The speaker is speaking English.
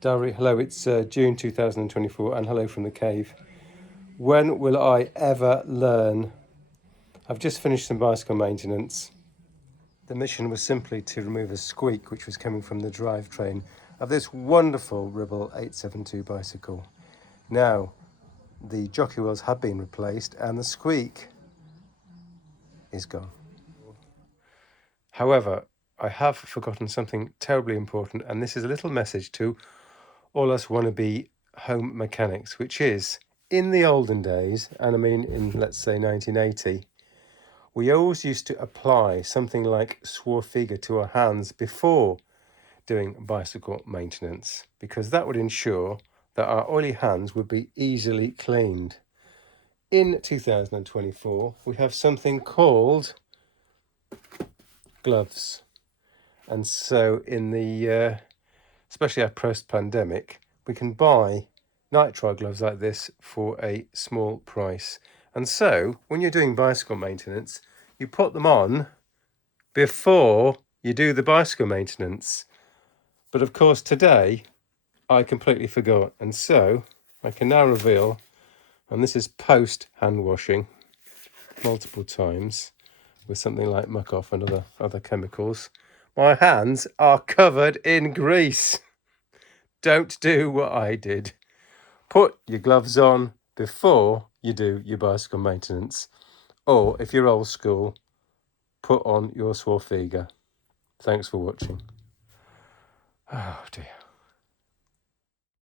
Diary, hello, it's June 2024 and hello from the cave. When will I ever learn? I've just finished some bicycle maintenance. The mission was simply to remove a squeak which was coming from the drivetrain of this wonderful Ribble 872 bicycle. Now, the jockey wheels have been replaced and the squeak is gone. However, I have forgotten something terribly important, and this is a little message to all us wannabe home mechanics, which is, in the olden days, and I mean in, let's say, 1980, we always used to apply something like Swarfiga to our hands before doing bicycle maintenance, because that would ensure that our oily hands would be easily cleaned. In 2024, we have something called gloves. And so in the, especially our post-pandemic, we can buy nitrile gloves like this for a small price. And so when you're doing bicycle maintenance, you put them on before you do the bicycle maintenance. But of course today I completely forgot, and so I can now reveal, and this is post hand washing multiple times with something like muck off and other chemicals, my hands are covered in grease. Don't do what I did. Put your gloves on before you do your bicycle maintenance. Or if you're old school, put on your Swarfiga. Thanks for watching. Oh dear.